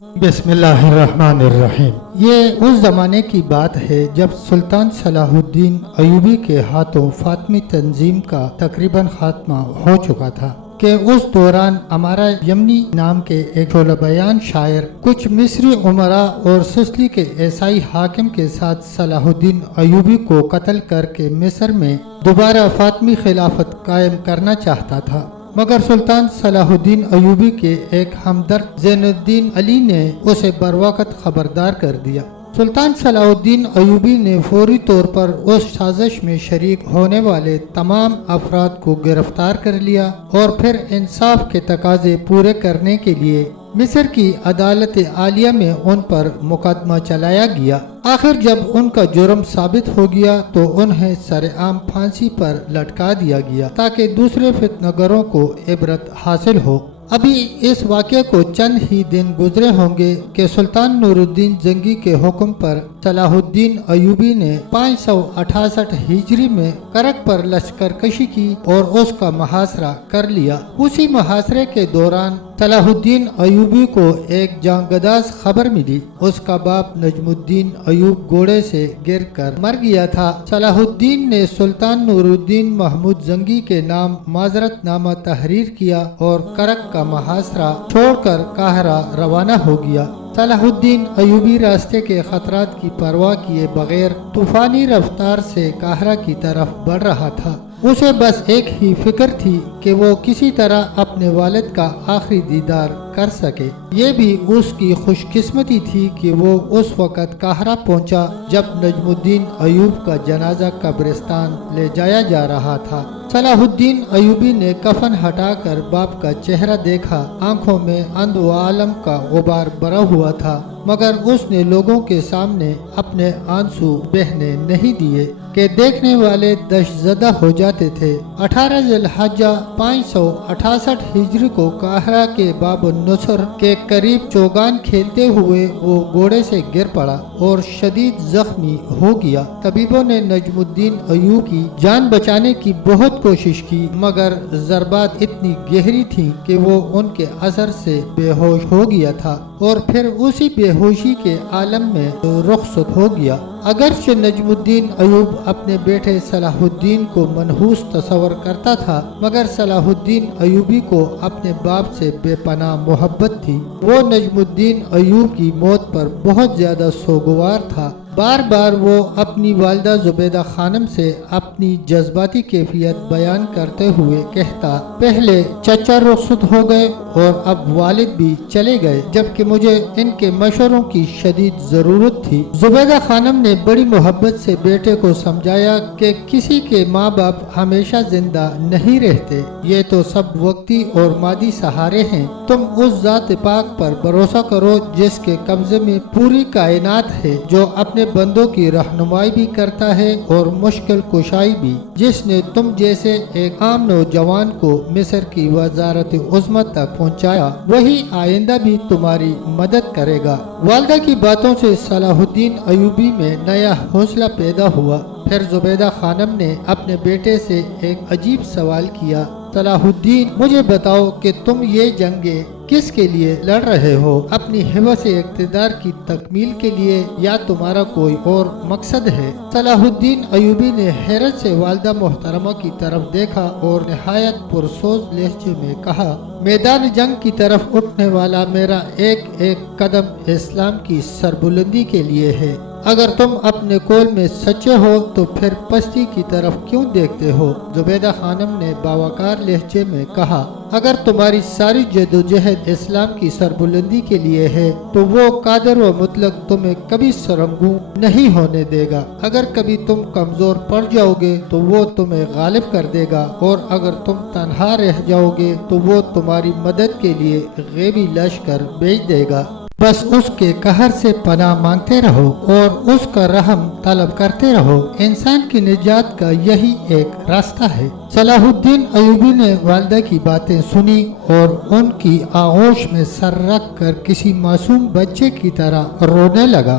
بسم اللہ الرحمن الرحیم۔ یہ اس زمانے کی بات ہے جب سلطان صلاح الدین ایوبی کے ہاتھوں فاطمی تنظیم کا تقریباً خاتمہ ہو چکا تھا کہ اس دوران امارہ یمنی نام کے ایک شعلہ بیان شاعر کچھ مصری امراء اور سسلی کے عیسائی حاکم کے ساتھ صلاح الدین ایوبی کو قتل کر کے مصر میں دوبارہ فاطمی خلافت قائم کرنا چاہتا تھا، مگر سلطان صلاح الدین ایوبی کے ایک ہمدرد زین الدین علی نے اسے بروقت خبردار کر دیا۔ سلطان صلاح الدین ایوبی نے فوری طور پر اس سازش میں شریک ہونے والے تمام افراد کو گرفتار کر لیا اور پھر انصاف کے تقاضے پورے کرنے کے لیے مصر کی عدالت عالیہ میں ان پر مقدمہ چلایا گیا۔ آخر جب ان کا جرم ثابت ہو گیا تو انہیں سرعام پھانسی پر لٹکا دیا گیا تاکہ دوسرے فتنہ گروں کو عبرت حاصل ہو۔ ابھی اس واقعے کو چند ہی دن گزرے ہوں گے کہ سلطان نور الدین زنگی کے حکم پر صلاح الدین ایوبی نے 568 ہجری میں کرک پر لشکر کشی کی اور اس کا محاصرہ کر لیا۔ اسی محاصرے کے دوران صلاح الدین ایوبی کو ایک جانگداز خبر ملی، اس کا باپ نجم الدین ایوب گھوڑے سے گر کر مر گیا تھا۔ صلاح الدین نے سلطان نور الدین محمود زنگی کے نام معذرت نامہ تحریر کیا اور کرک کا محاصرہ چھوڑ کر قاہرہ روانہ ہو گیا۔ صلاح الدین ایوبی راستے کے خطرات کی پرواہ کیے بغیر طوفانی رفتار سے قاہرہ کی طرف بڑھ رہا تھا۔ اسے بس ایک ہی فکر تھی کہ وہ کسی طرح اپنے والد کا آخری دیدار کر سکے۔ یہ بھی اس کی خوش قسمتی تھی کہ وہ اس وقت قاہرہ پہنچا جب نجم الدین ایوب کا جنازہ قبرستان لے جایا جا رہا تھا۔ صلاح الدین ایوبی نے کفن ہٹا کر باپ کا چہرہ دیکھا، آنکھوں میں اندھ و عالم کا غبار بھرا ہوا تھا، مگر اس نے لوگوں کے سامنے اپنے آنسو بہنے نہیں دیے کہ دیکھنے والے دہشت زدہ ہو جاتے تھے۔ 18 ذی الحجہ 568 ہجری کو قاہرہ کے باب النصر کے قریب چوگان کھیلتے ہوئے وہ گھوڑے سے گر پڑا اور شدید زخمی ہو گیا۔ طبیبوں نے نجم الدین ایوب کی جان بچانے کی بہت کوشش کی، مگر ضربات اتنی گہری تھیں کہ وہ ان کے اثر سے بے ہوش ہو گیا تھا اور پھر اسی بے ہوشی کے عالم میں رخصت ہو گیا۔ اگرچہ نجم الدین ایوب اپنے بیٹے صلاح الدین کو منحوس تصور کرتا تھا، مگر صلاح الدین ایوبی کو اپنے باپ سے بے پناہ محبت تھی۔ وہ نجم الدین ایوب کی موت پر بہت زیادہ سوگوار تھا۔ بار بار وہ اپنی والدہ زبیدہ خانم سے اپنی جذباتی کیفیت بیان کرتے ہوئے کہتا، پہلے چچا رخصت ہو گئے اور اب والد بھی چلے گئے، جبکہ مجھے ان کے مشوروں کی شدید ضرورت تھی۔ زبیدہ خانم نے بڑی محبت سے بیٹے کو سمجھایا کہ کسی کے ماں باپ ہمیشہ زندہ نہیں رہتے، یہ تو سب وقتی اور مادی سہارے ہیں۔ تم اس ذات پاک پر بھروسہ کرو جس کے قبضے میں پوری کائنات ہے، جو اپنے بندوں کی رہنمائی بھی کرتا ہے اور مشکل کشائی بھی، جس نے تم جیسے ایک عام نوجوان کو مصر کی وزارت عظمیٰ تک پہنچایا، وہی آئندہ بھی تمہاری مدد کرے گا۔ والدہ کی باتوں سے صلاح الدین ایوبی میں نیا حوصلہ پیدا ہوا۔ پھر زبیدہ خانم نے اپنے بیٹے سے ایک عجیب سوال کیا، صلاح الدین، مجھے بتاؤ کہ تم یہ جنگیں کس کے لیے لڑ رہے ہو؟ اپنی حوث اقتدار کی تکمیل کے لیے یا تمہارا کوئی اور مقصد ہے؟ صلاح الدین ایوبی نے حیرت سے والدہ محترمہ کی طرف دیکھا اور نہایت پرسوز لہجے میں کہا، میدان جنگ کی طرف اٹھنے والا میرا ایک ایک قدم اسلام کی سربلندی کے لیے ہے۔ اگر تم اپنے قول میں سچے ہو تو پھر پستی کی طرف کیوں دیکھتے ہو؟ زبیدہ خانم نے باوقار لہجے میں کہا، اگر تمہاری ساری جدوجہد اسلام کی سربلندی کے لیے ہے تو وہ قادر و مطلق تمہیں کبھی سرنگوں نہیں ہونے دے گا۔ اگر کبھی تم کمزور پڑ جاؤ گے تو وہ تمہیں غالب کر دے گا، اور اگر تم تنہا رہ جاؤ گے تو وہ تمہاری مدد کے لیے غیبی لشکر بھیج دے گا۔ بس اس کے قہر سے پناہ مانگتے رہو اور اس کا رحم طلب کرتے رہو۔ انسان کی نجات کا یہی ایک راستہ ہے۔ صلاح الدین ایوبی نے والدہ کی باتیں سنی اور ان کی آغوش میں سر رکھ کر کسی معصوم بچے کی طرح رونے لگا۔